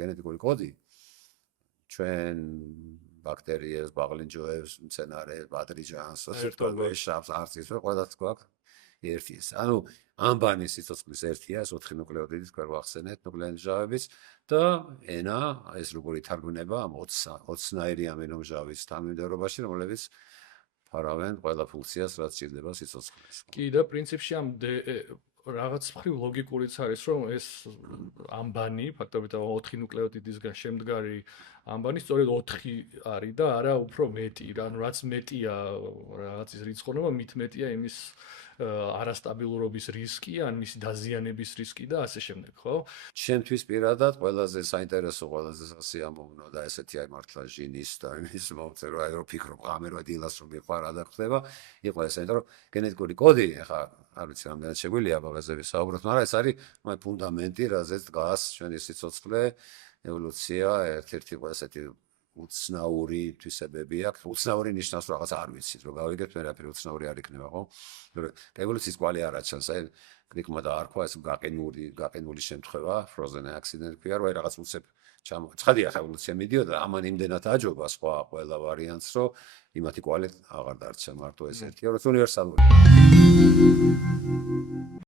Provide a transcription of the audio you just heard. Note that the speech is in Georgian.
გენეტიკური კოდი ჩვენ ბაქტერიებს, ბაღლინჯოებს, მცენარეებს, ბადრიჯანს, სიტყვებს, არცის ყველას გვაქვს ერთი ეს. ანუ ამბანის სიცოცხლის ერთია, ეს 4 ნუკლეოტიდის გვახსენეთ ნუკლეინმჟავების და ენა ეს როგორი თარგმნება ამ 20-ნაირი ამინომჟავის თანმიმდევრობაში, რომლებიც ფარავენ ყველა ფუნქციას, რაც სჭირდება სიცოცხლეს. კი და პრინციპში ამ რაღაც მხრივ ლოგიკურიც არის, რომ ეს ამბანი, ფაქტობრივად 4 ნუკლეოტიდისგან შემდგარი ამბანი სწორედ 4 არის და არა უფრო მეტი. ანუ რაც მეტია რაღაცის რიცხოვნობა, მით მეტია იმის არასტაბილურობის რისკი, ან მისი დაზიანების რისკი და ასე შემდეგ, ხო? ჩემთვის პირადად ყველაზე საინტერესო, ყველაზე სასიამოვნო და ესეთი აი მართლა ჟინის და იმის მომწერა, აი რომ ფიქრობ, ამერვე დილას რომ მიყარ რა დახვდება, იყო ეს, იმიტომ რომ გენეტიკური კოდი, ახლა არ ვიცი რამდენად შეგვიძლია ბაღაზე ვისაუბროთ, მაგრამ ეს არის ფუნდამენტი, რაზეც დგას ჩვენი სიცოცხლე, ევოლუცია, ერთ-ერთი ესეთი უცნაური თვისებები აქვს. უცნაური ნიშნავს რომ რაღაც არ ვიცით, რომ გავიგებთ, მე რაფერი უცნაური არ იქნება, ხო? ევოლუციის კვალი არ აჩანს, აი გრიკმა დაარქვა ეს გაყინული შემთხვევა, frozen accident ქვია, რომ აი რაღაც უცებ ცხადია ხა ევოლუცია მიდიოდა, ამან იმდენად აჯობა სხვა ყველა ვარიანტს, რომ იმათი კვალი აღარ დარჩა, მარტო ეს ერთია, რომ უნივერსალური.